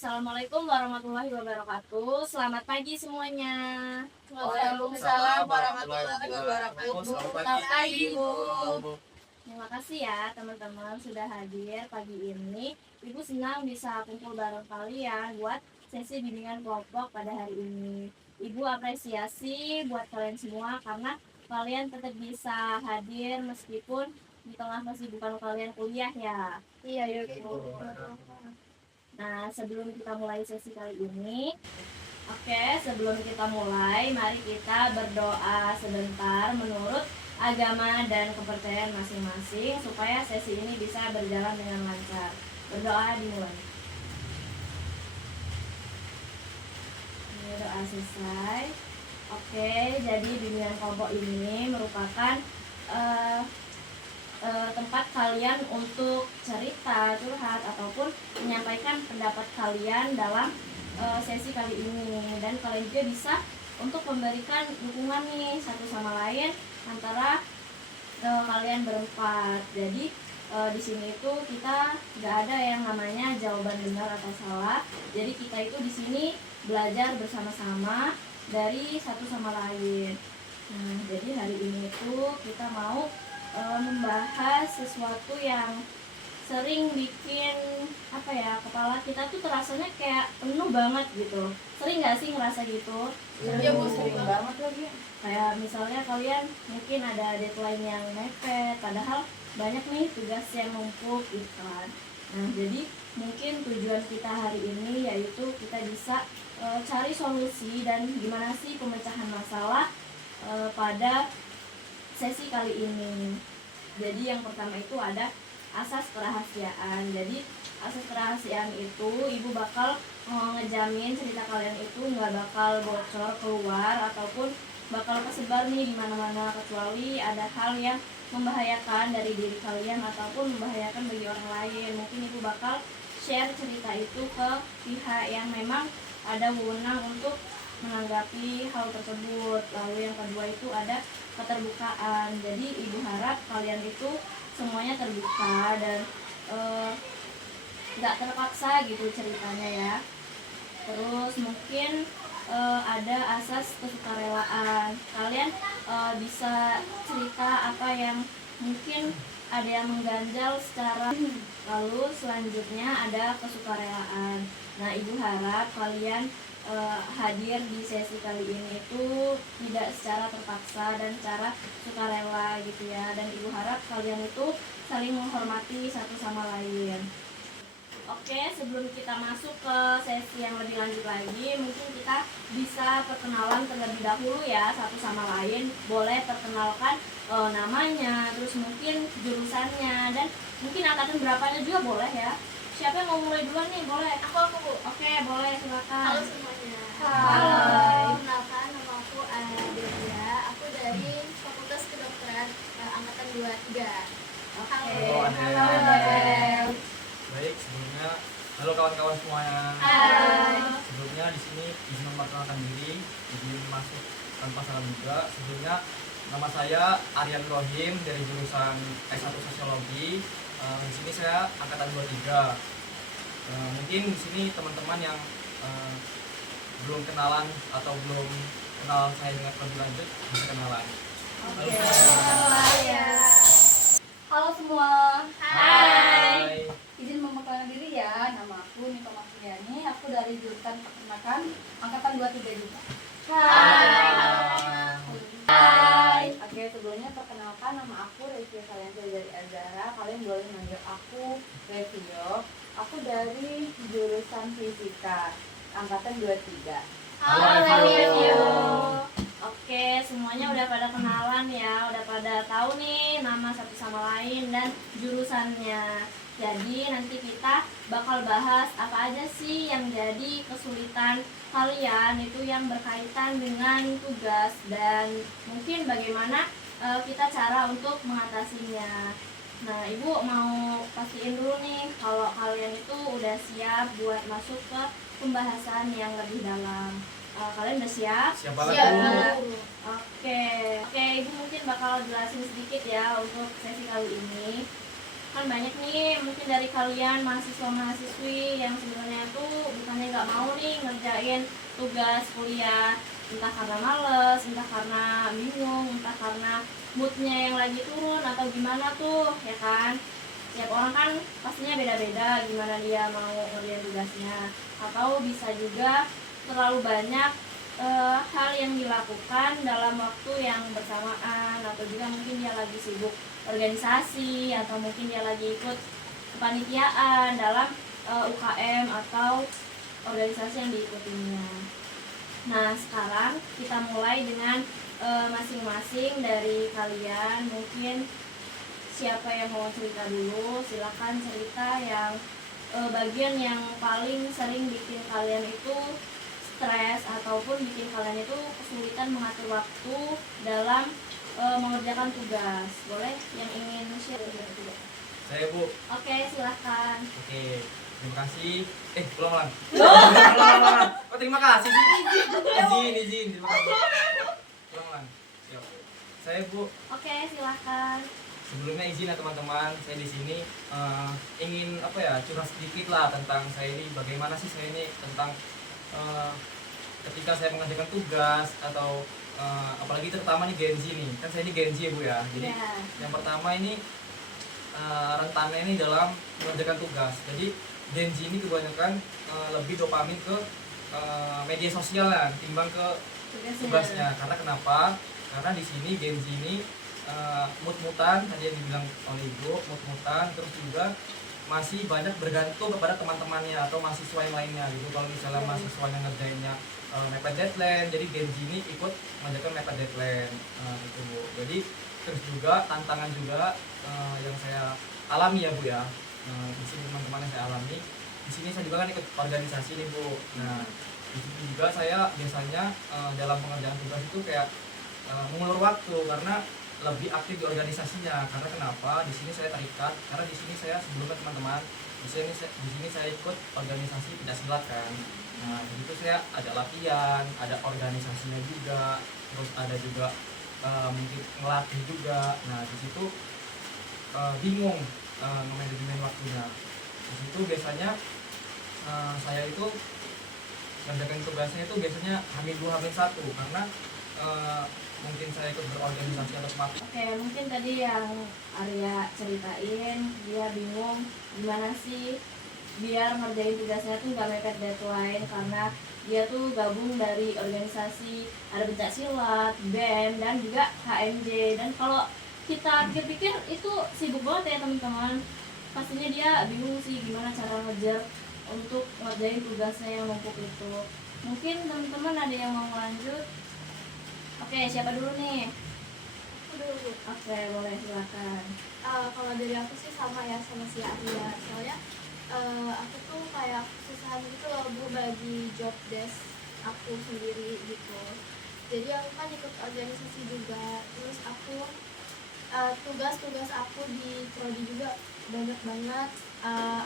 Assalamualaikum warahmatullahi wabarakatuh. Selamat pagi semuanya. Waalaikumsalam warahmatullahi wabarakatuh. Selamat pagi, Bu. Terima kasih ya teman-teman sudah hadir pagi ini. Ibu senang bisa kumpul bareng kalian buat sesi bimbingan kelompok pada hari ini. Ibu apresiasi buat kalian semua karena kalian tetap bisa hadir meskipun di tengah kesibukan kalian kuliah ya. Iya, Bu. Nah, sebelum kita mulai sesi kali ini, sebelum kita mulai, mari kita berdoa sebentar menurut agama dan kepercayaan masing-masing supaya sesi ini bisa berjalan dengan lancar. Berdoa dimulai. Ini doa selesai. Jadi bimbingan kelompok ini merupakan tempat kalian untuk cerita, curhat, ataupun menyampaikan pendapat kalian dalam sesi kali ini. Dan kalian juga bisa untuk memberikan dukungan nih satu sama lain antara kalian berempat. Jadi di sini itu kita nggak ada yang namanya jawaban benar atau salah. Jadi kita itu di sini belajar bersama-sama dari satu sama lain. Nah, jadi hari ini itu kita mau membahas sesuatu yang sering bikin kepala kita tuh terasanya kayak penuh banget gitu. Sering nggak sih ngerasa gitu? Iya, Bu, sering banget lagi. Kayak misalnya kalian mungkin ada deadline yang mepet, padahal banyak nih tugas yang numpuk gitu kan. Nah, jadi mungkin tujuan kita hari ini yaitu kita bisa cari solusi dan gimana sih pemecahan masalah pada sesi kali ini. Jadi yang pertama itu ada asas kerahasiaan. Jadi asas kerahasiaan itu ibu bakal ngejamin cerita kalian itu nggak bakal bocor keluar ataupun bakal kesebar nih di mana-mana, kecuali ada hal yang membahayakan dari diri kalian ataupun membahayakan bagi orang lain. Mungkin ibu bakal share cerita itu ke pihak yang memang ada wewenang untuk menanggapi hal tersebut. Lalu yang kedua itu ada keterbukaan. Jadi ibu harap kalian itu semuanya terbuka dan nggak terpaksa gitu ceritanya ya. Terus mungkin ada asas kesukarelaan. Kalian bisa cerita apa yang mungkin ada yang mengganjal secara. Lalu selanjutnya ada kesukarelaan. Nah, ibu harap kalian hadir di sesi kali ini itu tidak secara terpaksa dan secara sukarela gitu ya. Dan ibu harap kalian itu saling menghormati satu sama lain. Sebelum kita masuk ke sesi yang lebih lanjut lagi, mungkin kita bisa perkenalan terlebih dahulu ya satu sama lain. Boleh perkenalkan namanya, terus mungkin jurusannya, dan mungkin angkatan berapanya juga boleh ya. Siapa yang mau mulai duluan nih? Boleh. Aku, Bu. Boleh, silakan. Halo semuanya. Halo. Kenalkan, nama aku Adelia. Aku dari Fakultas Kedokteran angkatan 23. Halo, Halo, Adel. Adel. Baik, sebelumnya halo kawan-kawan semuanya. Hai. Sebelumnya di sini izin memperkenalkan diri, izin masuk tanpa salam juga. Sebelumnya nama saya Aryan Rohim dari jurusan S1 Sosiologi. Di sini saya angkatan 23. Mungkin di sini teman-teman yang belum kenalan atau belum kenal saya dengan lebih lanjut bisa kenalan. Halo semuanya. Halo semua. Hai. Izin memperkenalkan diri ya. Nama aku Niko Mafiani. Aku dari jurusan Peternakan angkatan 23 juga. Hai. Oke, sebelumnya perkenalkan, nama aku Revia Saliansyah dari Azara. Kalian boleh manggil aku Revio. Aku dari jurusan Fisika angkatan 23. Halo, Revio. Semuanya udah pada kenalan ya, udah pada tahu nih nama satu sama lain dan jurusannya. Jadi nanti kita bakal bahas apa aja sih yang jadi kesulitan kalian itu yang berkaitan dengan tugas dan mungkin bagaimana kita cara untuk mengatasinya. Nah, ibu mau pastiin dulu nih kalau kalian itu udah siap buat masuk ke pembahasan yang lebih dalam. Kalian udah siap? Siap banget, Siap. Bu. Oke, ibu mungkin bakal jelasin sedikit ya untuk sesi kali ini. kan banyak nih mungkin dari kalian mahasiswa-mahasiswi yang sebenarnya tuh bukannya nggak mau nih ngerjain tugas kuliah, entah karena males, entah karena bingung, entah karena moodnya yang lagi turun atau gimana tuh ya kan. Tiap orang kan pastinya beda-beda gimana dia mau ngerjain tugasnya, atau bisa juga terlalu banyak hal yang dilakukan dalam waktu yang bersamaan, atau juga mungkin dia lagi sibuk organisasi, atau mungkin dia lagi ikut kepanitiaan dalam UKM atau organisasi yang diikutinya. Nah, sekarang kita mulai dengan masing-masing dari kalian. Mungkin siapa yang mau cerita dulu, silakan cerita yang bagian yang paling sering bikin kalian itu stres ataupun bikin kalian itu kesulitan mengatur waktu dalam mengerjakan tugas. Boleh yang ingin share? Saya Bu. Oke, silahkan. Oke, terima kasih. Ulang. Ulang. Oh, terima kasih sih. Izin, terima kasih. Ulang. Siap. Saya Bu. Oke, silahkan. Sebelumnya izin ya teman-teman, saya di sini ingin curhat sedikit lah tentang saya ini, bagaimana sih saya ini tentang ketika saya mengerjakan tugas atau apalagi terutama nih Gen Z nih, kan saya ini Gen Z ya Bu ya. Jadi yang pertama ini rentannya ini dalam mengerjakan tugas. Jadi Gen Z ini kebanyakan lebih dopamin ke media sosial lah timbang ke tugasnya. Karena kenapa? Karena di sini Gen Z ini mut-mutan, tadi yang dibilang oleh Ibu, mut-mutan, terus juga masih banyak bergantung kepada teman-temannya atau mahasiswa yang lainnya gitu. Kalau misalnya mahasiswa yang ngerjainnya mepet deadline, jadi Gen Z ini ikut mengerjakan mepet deadline gitu Bu. Jadi terus juga tantangan juga yang saya alami ya Bu ya. Di sini teman-teman yang saya alami, di sini saya juga kan ikut organisasi nih Bu. Nah, di sini juga saya biasanya dalam pengerjaan tugas itu kayak mengulur waktu karena lebih aktif di organisasinya. Karena kenapa? Di sini saya terikat karena di sini saya sebelumnya teman-teman di sini saya ikut organisasi pencaksilat kan. Nah, di situ saya ada latihan, ada organisasinya juga, terus ada juga mungkin ngelatih juga. Nah, di situ bingung nge-manajemen waktunya. Di situ biasanya saya itu mengerjakan tugasnya itu biasanya H-2 H-1 karena mungkin saya ikut berorganisasi atau semakin. Oke, mungkin tadi yang Arya ceritain, dia bingung gimana sih biar ngerjain tugasnya tuh gak mepet deadline, karena dia tuh gabung dari organisasi, ada pencaksilat, BEM, dan juga HMJ. Dan kalau kita pikir-pikir itu sibuk banget ya teman-teman. Pastinya dia bingung sih gimana cara ngejar untuk ngerjain tugasnya yang numpuk itu. Mungkin teman-teman ada yang mau lanjut? Oke, siapa dulu nih? Aku dulu. Oke, boleh, silakan. Kalau dari aku sih sama ya sama si Arya. Soalnya aku tuh kayak kesusahan gitu loh Bu bagi job desk aku sendiri gitu. Jadi aku kan ikut organisasi juga. Terus aku tugas-tugas aku di prodi juga banyak banget.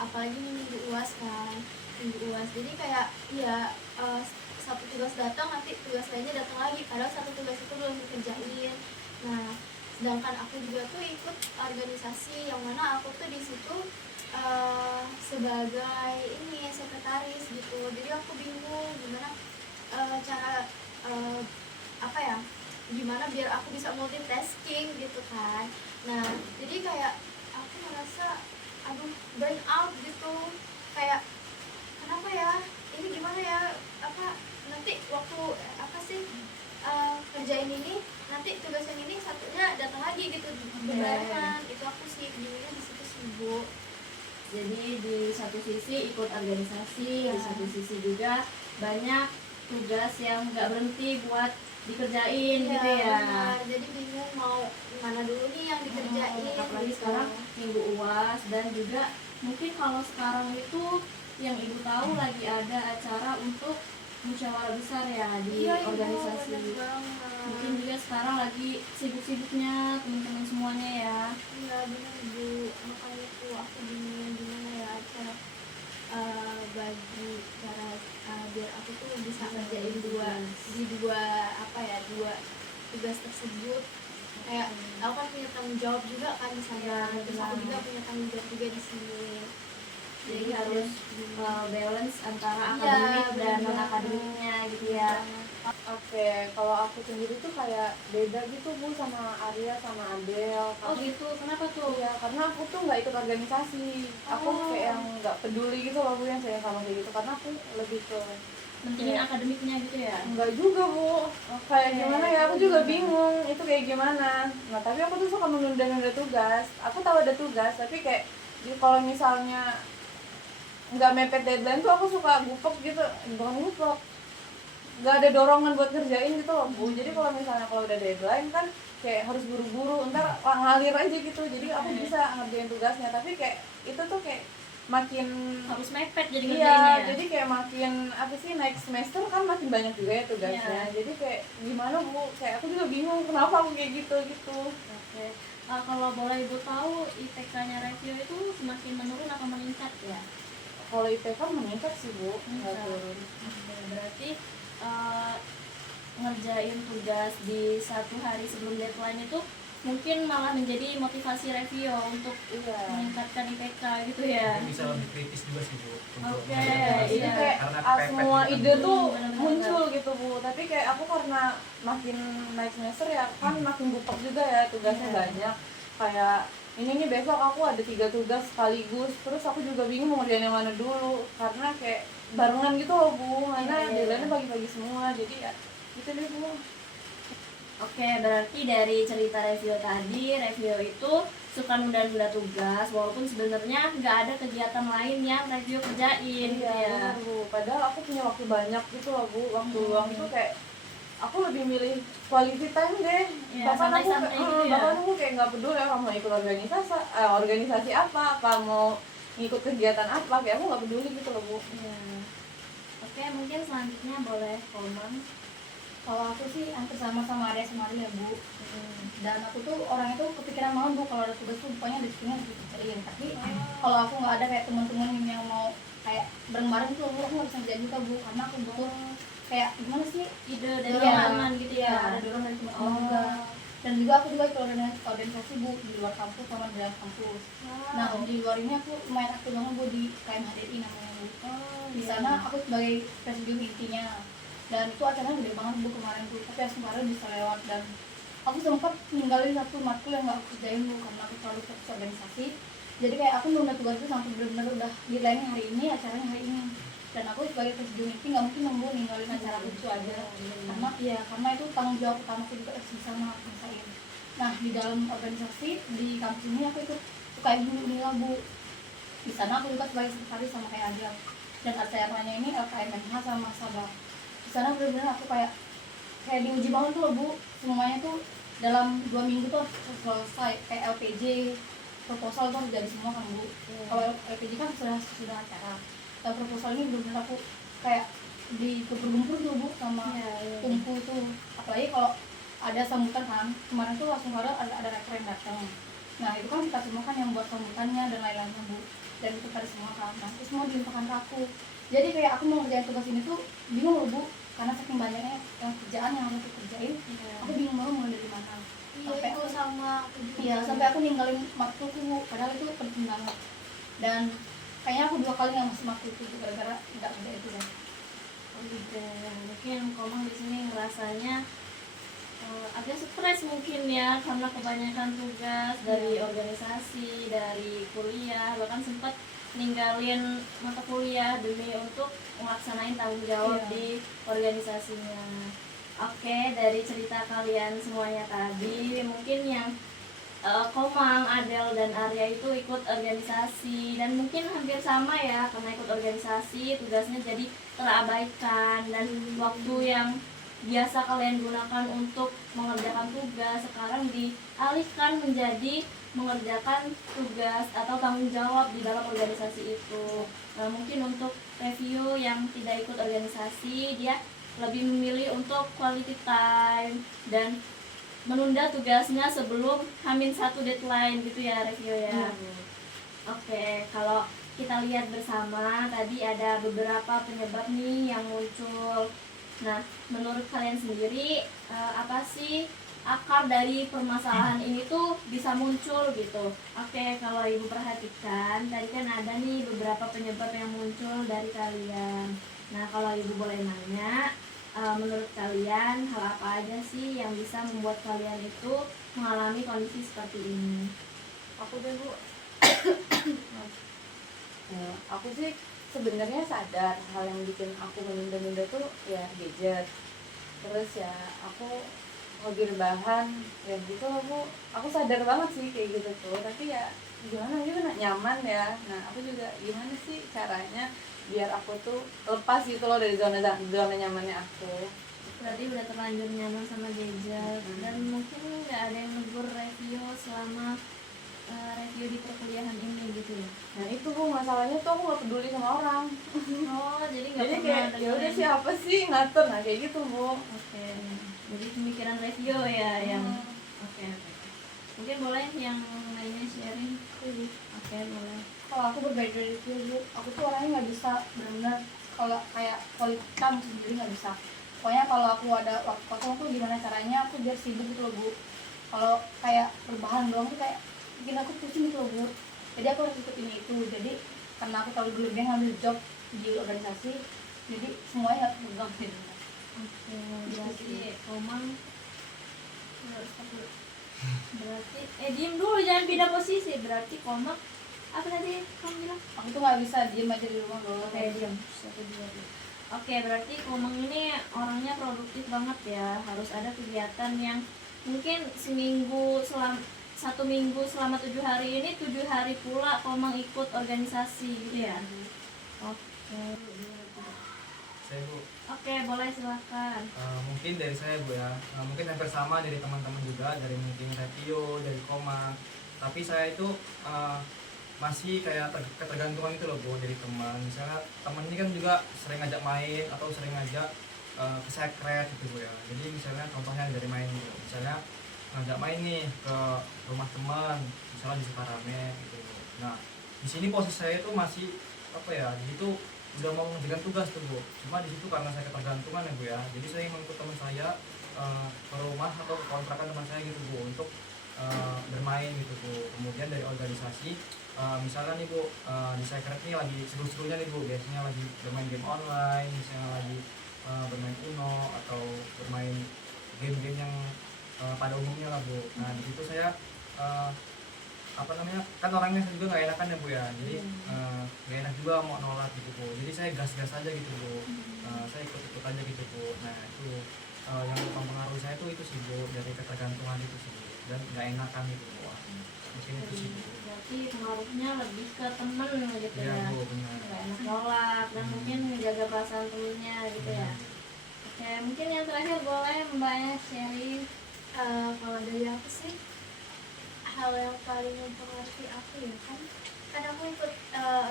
Apalagi minggu UAS kan. Minggu UAS. Jadi kayak satu tugas datang, nanti tugas lainnya datang lagi, padahal satu tugas itu belum dikerjain. Nah, sedangkan aku juga tuh ikut organisasi yang mana aku tuh di situ sebagai sekretaris gitu. Jadi aku bingung gimana cara gimana biar aku bisa multitasking gitu kan. Nah, jadi kayak aku merasa burn out gitu, kayak kenapa ya ini, gimana ya, nanti waktu kerjain ini, nanti tugas yang ini satunya datang lagi gitu berbarengan. Itu aku sih bingungnya di situ sih Bu. Jadi di satu sisi ikut organisasi, di satu sisi juga banyak tugas yang nggak berhenti buat dikerjain gitu ya. Benar. Jadi bingung mau mana dulu nih yang dikerjain. Apalagi gitu. sekarang minggu UAS, dan juga mungkin kalau sekarang itu yang ibu tahu lagi ada acara untuk musyawarah besar ya di organisasi. Mungkin juga sekarang lagi sibuk-sibuknya teman-teman semuanya ya. Iya benar Bu, makanya tuh aku bingung gimana ya cara bagi cara biar aku tuh bisa ngerjain dua tugas tersebut. Kayak aku kan punya tanggung jawab juga kan di sana, Iya, terus aku benar. juga punya tanggung jawab juga di sini. Jadi harus balance antara Iya, akademik dan benar. non akademiknya gitu ya. Oke, kalau aku sendiri tuh kayak beda gitu Bu sama Arya sama Adel. Oh gitu, kenapa tuh? Iya, karena aku tuh nggak ikut organisasi. Aku Oh. kayak yang nggak peduli gitu loh Bu, yang saya sama kayak gitu. Karena aku lebih ke Mentingin Iya. akademiknya gitu ya? enggak juga Bu. Kayak gimana ya, aku juga bingung itu kayak gimana. Nah tapi aku tuh suka menunda-nunda tugas. Aku tahu ada tugas, tapi kayak kalau misalnya nggak mepet deadline tuh aku suka gupek gitu, bukan gupek, nggak ada dorongan buat kerjain gitu loh Bu. Jadi kalau misalnya kalau udah deadline kan kayak harus buru-buru, ntar ngalir aja gitu. Jadi aku bisa ngerjain tugasnya, tapi kayak itu tuh kayak makin Harus mepet jadi iya, ngerjainnya ya? jadi kayak makin apa sih, next semester kan makin banyak juga ya tugasnya. Iya. Jadi kayak gimana Bu, kayak aku juga bingung kenapa aku kayak gitu. Oke. Kalau boleh Ibu tahu IPK-nya Revio itu semakin menurun atau meningkat ya? Kalau IPK meningkat sih Bu, nggak Meningkat. turun. Oke, berarti ngerjain tugas di satu hari sebelum deadline itu mungkin malah menjadi motivasi Revio untuk Iya. meningkatkan IPK gitu ya? Mungkin bisa lebih kritis juga sih Bu untuk Oke, mengerjakan Jadi iya. kayak karena kepepet semua gitu kan, ide Bu. tuh Benar-benar. muncul gitu Bu. Tapi kayak aku karena makin naik semester ya kan makin bupek juga ya, tugasnya Iya. banyak. Kayak ini nih besok aku ada 3 tugas sekaligus. Terus aku juga bingung mau ngerjain yang mana dulu, karena kayak barengan gitu loh Bu. Karena Iya. deadline-nya pagi-pagi semua. Jadi ya gitu deh Bu. Oke, berarti dari cerita Revio tadi, Revio itu suka nunda-nunda tugas walaupun sebenarnya nggak ada kegiatan lain yang Revio kerjain gitu ya. Benar, Bu. Padahal aku punya waktu banyak gitu loh Bu. Waktu luang itu kayak aku lebih milih quality time deh. Iya, bahkan aku santai-santai gitu ya. bahkan aku kayak nggak peduli aku mau ikut organisasi apa mau ngikut kegiatan apa, kayak aku nggak peduli gitu loh Bu. Iya. Oke, mungkin selanjutnya boleh Komang. Kalau aku sih hampir sama Arya sama Arya Bu. Dan aku tuh orang itu kepikiran malam Bu, kalau ada tugas tuh pokoknya diskusinya harus dikerjain. Tapi kalau aku nggak ada kayak teman-teman yang mau kayak bareng-bareng tuh aku nggak bisa kerjain juga Bu, karena aku butuh kayak gimana sih, Ide dari Iya. teman gitu ya. ada dorong dari teman-teman juga. Dan juga aku juga ikut organisasi Bu, di luar kampus sama di dalam kampus. Nah di luar ini aku lumayan aktif banget Bu, di KMHDI namanya Bu. Di sana aku sebagai presidium intinya, dan itu acaranya gede banget Bu kemarin tuh, tapi yang kemarin bisa lewat. Dan aku sempat ninggalin satu matkul yang gak aku kerjain Bu, karena aku terlalu fokus organisasi. Jadi kayak aku nunda tugas itu sampai benar-benar udah deadline hari ini, acaranya hari ini. Dan aku sebagai presidium inti nggak mungkin nunggu ninggalin acara itu aja, karena itu tanggung jawab utama aku juga harus bisa ngerasain. Nah di dalam organisasi di kampus ini aku ikut UKM Unila Bu. Di sana aku juga sebagai sekretaris sama kayak Adel. Dan acaranya ini LKMNH sama Sabah. Di sana benar-benar aku kayak diuji banget tuh loh Bu. Semuanya tuh dalam 2 minggu tuh harus selesai, kayak LPJ, proposal tuh harus jadi semua kan Bu. Kalau LPJ kan sudah acara. Dan proposal ini benar-benar aku kayak dikumpul-kumpul tuh Bu sama tungku itu. Apalagi kalau ada sambutan kan, kemarin tuh langsung ada referen datang. Nah itu kan kita semua kan yang buat sambutannya dan lain-lainnya Bu, dan itu pada semua kan. Nah itu semua dilimpahkan ke aku. Jadi kayak aku mau ngerjain tugas ini tuh bingung loh Bu, karena saking banyaknya yang kerjaan yang harus aku kerjain. Aku bingung banget mulai dari mana. Iya, Sampai itu aku sama aku juga. Iya, sampai aku ninggalin matkul tuh Bu, padahal itu penting banget. Dan kayaknya aku 2 kali nggak masuk matkul itu gara-gara nggak ada itu ya. Oh gitu. Mungkin Komang di sini ngerasanya agak stres mungkin ya, karena kebanyakan tugas dari organisasi, dari kuliah, bahkan sempat ninggalin mata kuliah demi untuk melaksanain tanggung jawab Iya. di organisasinya. Oke, dari cerita kalian semuanya tadi, mungkin yang Komang, Adel, dan Arya itu ikut organisasi dan mungkin hampir sama ya, karena ikut organisasi tugasnya jadi terabaikan, dan waktu yang biasa kalian gunakan untuk mengerjakan tugas sekarang dialihkan menjadi mengerjakan tugas atau tanggung jawab di dalam organisasi itu. Nah, mungkin untuk review yang tidak ikut organisasi, dia lebih memilih untuk quality time dan menunda tugasnya sebelum H-1 deadline gitu ya review ya. Oke, kalau kita lihat bersama tadi ada beberapa penyebab nih yang muncul. Nah, menurut kalian sendiri apa sih akar dari permasalahan ini tuh bisa muncul gitu. Oke, kalau ibu perhatikan tadi kan ada nih beberapa penyebab yang muncul dari kalian. Nah, kalau ibu boleh nanya, menurut kalian hal apa aja sih yang bisa membuat kalian itu mengalami kondisi seperti ini? Aku deh Bu. Aku sih sebenarnya sadar hal yang bikin aku menunda-nunda tuh ya gadget. Terus ya aku hobi rebahan ya gitu aku sadar banget sih kayak gitu tuh, tapi ya gimana nyaman ya. Nah aku juga gimana sih caranya biar aku tuh lepas gitu loh dari zona nyamannya aku. Berarti udah terlanjur nyaman sama gadget dan mungkin nggak ada yang negur review selama review di perkuliahan ini gitu ya. Nah itu Bu, masalahnya tuh aku gak peduli sama orang. Oh, jadi nggak Jadi pernah kayak ya udah dengerin. siapa sih ngatur, nah kayak gitu Bu. Oke, jadi pemikiran review ya yang oke. Mungkin boleh yang lainnya sharing. Oke, boleh. Kalau aku berbeda dari itu Bu, aku tuh orangnya nggak bisa benar-benar kalau kayak kita sendiri nggak bisa. Pokoknya kalau aku ada waktu kosong tuh gimana caranya aku biar sibuk gitu loh Bu. Kalau kayak rebahan doang tuh kayak bikin aku pusing gitu loh Bu. Jadi aku harus ikut ini itu. Jadi karena aku tahu dulu dia ngambil job di organisasi, jadi semuanya harus pegang gitu. Oke, berarti Komang harus dulu. Berarti diem dulu, jangan pindah posisi. Berarti Komang apa tadi kamu bilang? Aku tuh nggak bisa diem aja di rumah doang. Oke, diem. 1, 2, 3. Oke, berarti Komang ini orangnya produktif banget ya. Harus ada kegiatan yang mungkin seminggu satu minggu selama 7 hari ini 7 hari pula Komang ikut organisasi gitu ya. Oke. Saya Bu, Oke, boleh silakan. mungkin dari saya Bu ya, mungkin hampir sama dari teman-teman juga, dari mungkin Retio, dari Koma. Tapi saya itu masih kayak ketergantungan itu loh Bu dari teman. Misalnya teman ini kan juga sering ngajak main atau sering ngajak ke secret gitu Bu ya. Jadi misalnya contohnya dari main gitu. Misalnya ngajak main nih ke rumah teman, misalnya di Sukarame gitu. Nah, di sini posisi saya itu masih apa ya? Di situ udah mau mengerjakan tugas tuh Bu. Cuma di situ karena saya ketergantungan ya Bu ya. Jadi saya mengikut teman saya ke rumah atau ke kontrakan teman saya gitu Bu untuk bermain gitu Bu. Kemudian dari organisasi misalnya nih Bu, di Secret nih lagi seru-serunya nih Bu, biasanya lagi bermain game online, misalnya lagi bermain Uno atau bermain game-game yang pada umumnya lah Bu. Nah di situ saya apa namanya, kan orangnya juga nggak enakan ya Bu ya, jadi nggak enak juga mau nolak gitu Bu. Jadi saya gas-gas aja gitu Bu, saya ikut-ikut aja gitu Bu. Nah itu yang mempengaruhi saya tuh itu sih Bu, dari ketergantungan itu sih Bu, dan nggak enakan gitu Bu. Mungkin itu sih Bu. Berarti pengaruhnya lebih ke temen gitu Iya ya. Bu, benar. Nggak enak nolak dan mungkin menjaga perasaan temennya gitu ya. Oke, mungkin yang terakhir boleh Mbaknya sharing. Kalau dari aku sih, hal yang paling mempengaruhi aku ya kan aku ikut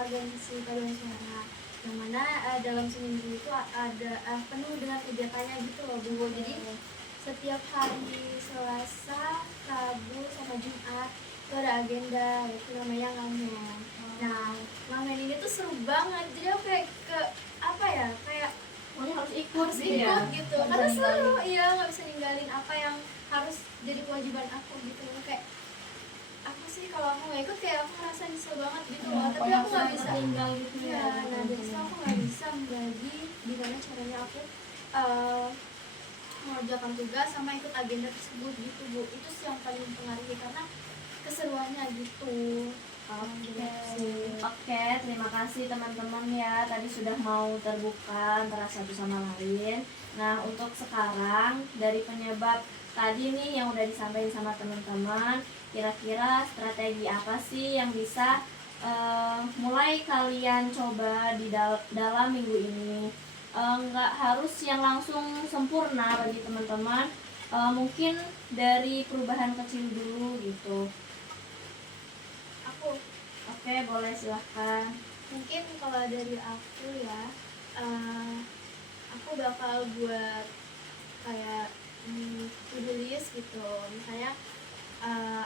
organisasi paduan suara, yang mana dalam seminggu itu ada penuh dengan kegiatannya gitu loh Bu. Jadi setiap hari Selasa, Rabu, sama Jumat itu ada agenda, itu namanya ngamen. Nah, ngamen ini tuh seru banget. Jadi aku kayak apa ya, kayak Pokoknya harus ikut harus gitu ikut ya. gitu, karena seru. Iya, nggak bisa ninggalin apa yang harus jadi kewajiban aku gitu. Kayak aku sih kalau aku nggak ikut kayak aku ngerasa nyesel banget gitu loh, tapi aku nggak bisa tinggal gitu ya. ya. Nah dari situ aku nggak bisa membagi gimana caranya aku mengerjakan tugas sama ikut agenda tersebut gitu Bu. Itu sih yang paling mempengaruhi karena keseruannya gitu. Oke, terima kasih teman-teman ya. Tadi sudah mau terbuka antara satu sama lain. Nah, untuk sekarang dari penyebab tadi nih yang udah disampaikan sama teman-teman, kira-kira strategi apa sih yang bisa mulai kalian coba di dalam minggu ini? Nggak harus yang langsung sempurna bagi teman-teman. Mungkin dari perubahan kecil dulu gitu. Aku Oke, boleh silahkan. mungkin kalau dari aku ya, aku bakal buat kayak to-do list gitu. Misalnya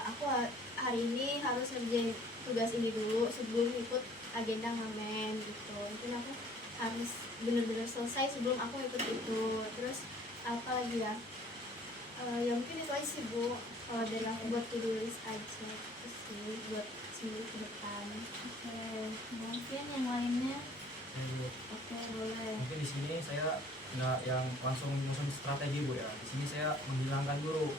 aku hari ini harus ngerjain tugas ini dulu sebelum ikut agenda ngamen gitu. Mungkin aku harus benar-benar selesai sebelum aku ikut itu. Terus apa lagi ya, Ya mungkin itu aja sih Bu, kalau dari aku buat to-do list aja itu sih buat seminggu ke depan. Oke, mungkin yang lainnya. Bu. Oke, boleh. Mungkin di sini saya nggak yang langsung nyusun strategi Bu ya. Di sini saya menghilangkan dulu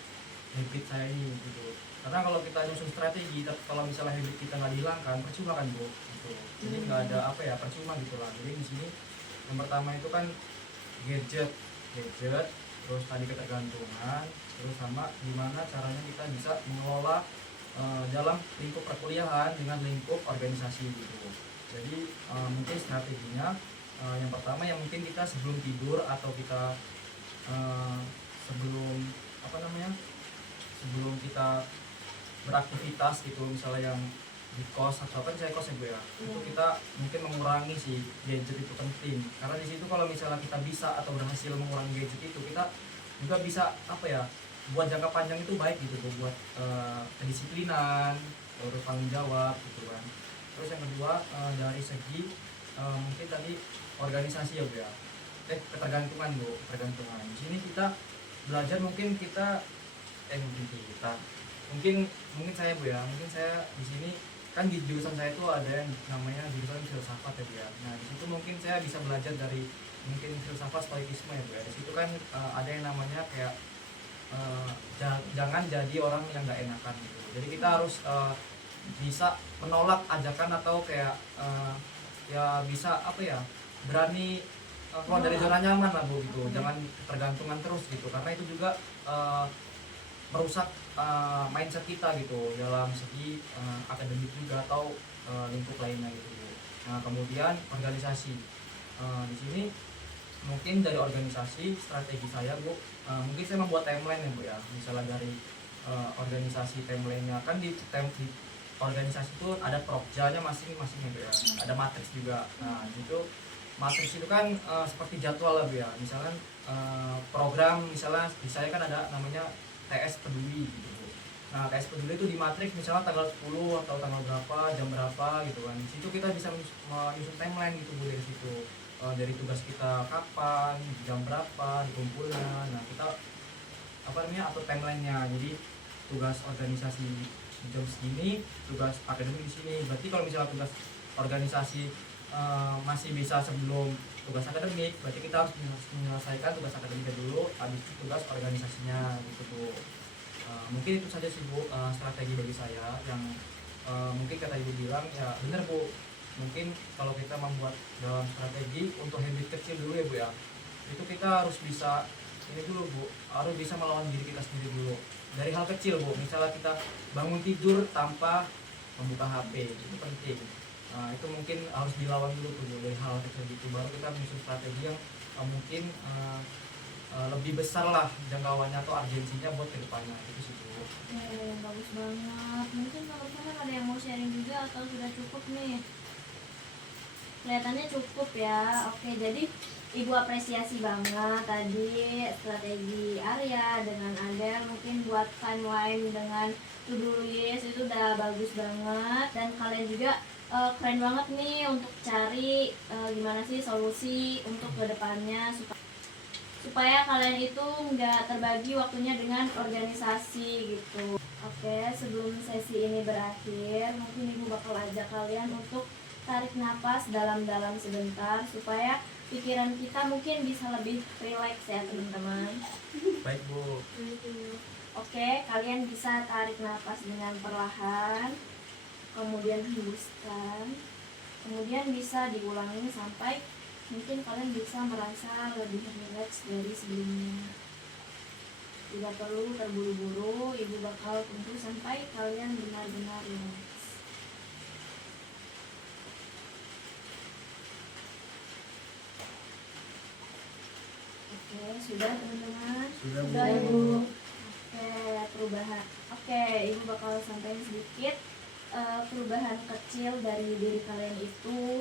habit saya ini gitu. Karena kalau kita nyusun strategi, kalau misalnya habit kita nggak dihilangkan, percuma kan Bu. Gitu. Jadi nggak ada apa ya, percuma gitu lah. Jadi di sini yang pertama itu kan gadget, terus tadi ketergantungan, terus sama gimana caranya kita bisa mengelola dalam lingkup perkuliahan dengan lingkup organisasi gitu. Jadi mungkin strateginya yang pertama yang mungkin kita sebelum tidur atau kita sebelum apa namanya sebelum kita beraktivitas gitu, misalnya yang di kos atau kan saya kos ya Bu ya, itu kita mungkin mengurangi sih gadget itu penting, karena di situ kalau misalnya kita bisa atau berhasil mengurangi gadget itu, kita juga bisa apa ya, buat jangka panjang itu baik gitu Bu, buat kedisiplinan, terus tanggung jawab gitu kan. Terus yang kedua dari segi mungkin tadi organisasi ya Bu ya, ketergantungan Bu, ketergantungan. Di sini kita belajar mungkin kita mungkin saya Bu ya, mungkin saya di sini kan di jurusan saya itu ada yang namanya jurusan filsafat ya Bu ya. Nah di situ mungkin saya bisa belajar dari mungkin filsafat stoikisme ya Bu ya. Di situ kan ada yang namanya kayak jangan jadi orang yang nggak enakan gitu. Jadi kita harus bisa menolak ajakan atau kayak ya bisa apa ya, berani keluar dari zona nyaman lah Bu gitu. Jangan tergantungan terus gitu, karena itu juga merusak mindset kita gitu dalam segi akademik juga atau lingkup lainnya gitu Bu. Nah kemudian organisasi, di sini mungkin dari organisasi strategi saya Bu, mungkin saya membuat timeline ya Bu ya, misalnya dari organisasi timelinenya kan di organisasi itu ada prokjanya masing-masing ya Bu ya, ada matriks juga. Nah itu matriks itu kan seperti jadwal lah Bu ya, misalnya program, misalnya di saya kan ada namanya TS peduli gitu Bu. Nah TS peduli itu di matriks misalnya tanggal 10 atau tanggal berapa, jam berapa gitu kan. Di situ kita bisa menyusun timeline gitu Bu, dari situ dari tugas kita kapan, jam berapa dikumpulnya. Nah kita apa namanya atur timelinenya, jadi tugas organisasi di jam segini, tugas akademik di sini. Berarti kalau misalnya tugas organisasi masih bisa sebelum tugas akademik, berarti kita harus menyelesaikan tugas akademiknya dulu, habis itu tugas organisasinya gitu Bu. Mungkin itu saja sih Bu strategi bagi saya yang mungkin kata Ibu bilang ya benar Bu. Mungkin kalau kita membuat dalam strategi untuk habit kecil dulu ya Bu ya, itu kita harus bisa ini dulu Bu, harus bisa melawan diri kita sendiri dulu dari hal kecil Bu. Misalnya kita bangun tidur tanpa membuka HP, itu penting. Nah itu mungkin harus dilawan dulu tuh Bu, dari hal kecil gitu, baru kita menyusun strategi yang mungkin lebih besar lah jangkauannya atau urgensinya buat kedepannya. Itu sih Bu. Bagus banget. Mungkin teman-teman ada yang mau sharing juga atau sudah cukup nih? Kelihatannya cukup ya. Oke, jadi Ibu apresiasi banget tadi strategi Arya dengan Adel, mungkin buat timeline dengan to-do list itu udah bagus banget, dan kalian juga keren banget nih untuk cari gimana sih solusi untuk kedepannya supaya kalian itu nggak terbagi waktunya dengan organisasi gitu. Oke, sebelum sesi ini berakhir, mungkin Ibu bakal ajak kalian untuk tarik napas dalam-dalam sebentar supaya pikiran kita mungkin bisa lebih rileks ya teman-teman. Baik Bu. Oke, kalian bisa tarik napas dengan perlahan, kemudian hembuskan, kemudian bisa diulangi sampai mungkin kalian bisa merasa lebih rileks dari sebelumnya. Tidak perlu terburu-buru, Ibu bakal tunggu sampai kalian benar-benar rileks. Oke, sudah teman-teman? Sudah Bu. Sudah Ibu. Oke, perubahan. Oke, Ibu bakal sampaikan sedikit perubahan kecil dari diri kalian itu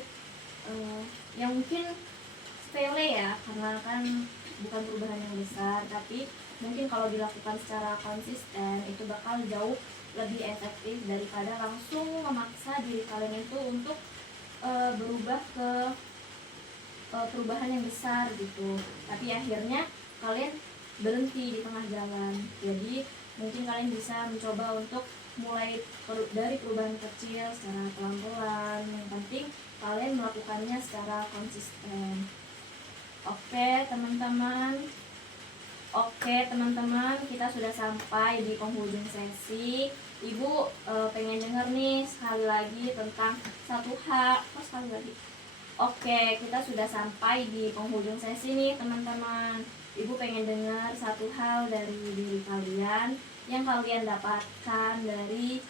yang mungkin sepele ya, karena kan bukan perubahan yang besar, tapi mungkin kalau dilakukan secara konsisten itu bakal jauh lebih efektif daripada langsung memaksa diri kalian itu untuk berubah ke perubahan yang besar gitu. Tapi akhirnya kalian berhenti di tengah jalan. Jadi mungkin kalian bisa mencoba untuk mulai dari perubahan kecil secara pelan-pelan. Yang penting kalian melakukannya secara konsisten. Oke teman-teman, kita sudah sampai di penghujung sesi. Ibu pengen denger nih sekali lagi tentang satu hal. Sekali lagi. Oke, kita sudah sampai di penghujung sesi nih teman-teman. Ibu pengen dengar satu hal dari diri kalian yang kalian dapatkan dari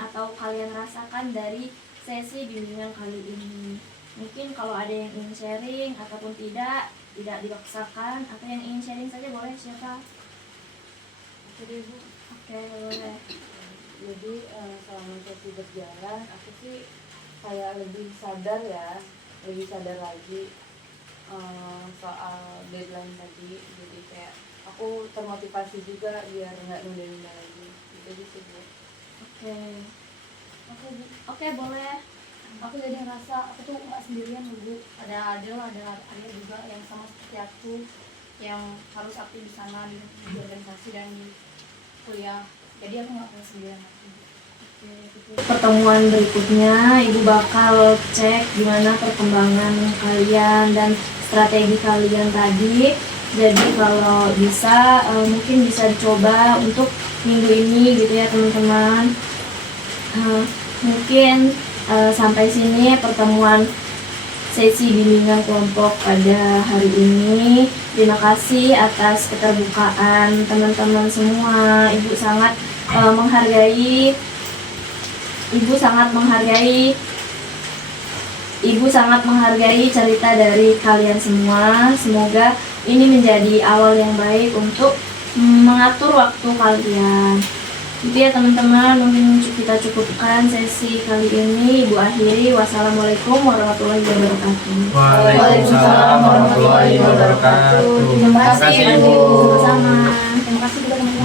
atau kalian rasakan dari sesi bimbingan kali ini. Mungkin kalau ada yang ingin sharing ataupun tidak dipaksakan, atau yang ingin sharing saja boleh. Siapa? Jadi Bu, Oke, boleh. jadi selama sesi berjalan aku sih kayak lebih sadar lagi soal deadline tadi. Jadi kayak aku termotivasi juga biar nggak nunda-nunda lagi gitu sih Bu. Oke, boleh. Aku jadi ngerasa aku tuh nggak sendirian Bu. Ada Arya juga yang sama seperti aku, yang harus aktif di sana di organisasi dan di kuliah. Jadi aku nggak akan sendirian lagi. Pertemuan berikutnya ibu bakal cek gimana perkembangan kalian dan strategi kalian tadi. Jadi kalau bisa mungkin bisa dicoba untuk minggu ini gitu ya teman-teman. Mungkin sampai sini pertemuan sesi bimbingan kelompok pada hari ini. Terima kasih atas keterbukaan teman-teman semua. Ibu sangat menghargai cerita dari kalian semua. Semoga ini menjadi awal yang baik untuk mengatur waktu kalian. Itu ya teman-teman, mungkin kita cukupkan sesi kali ini. Ibu akhiri. Wassalamualaikum warahmatullahi wabarakatuh. Waalaikumsalam warahmatullahi wabarakatuh. Terima kasih Bu. Sama-sama. Terima kasih juga teman-teman.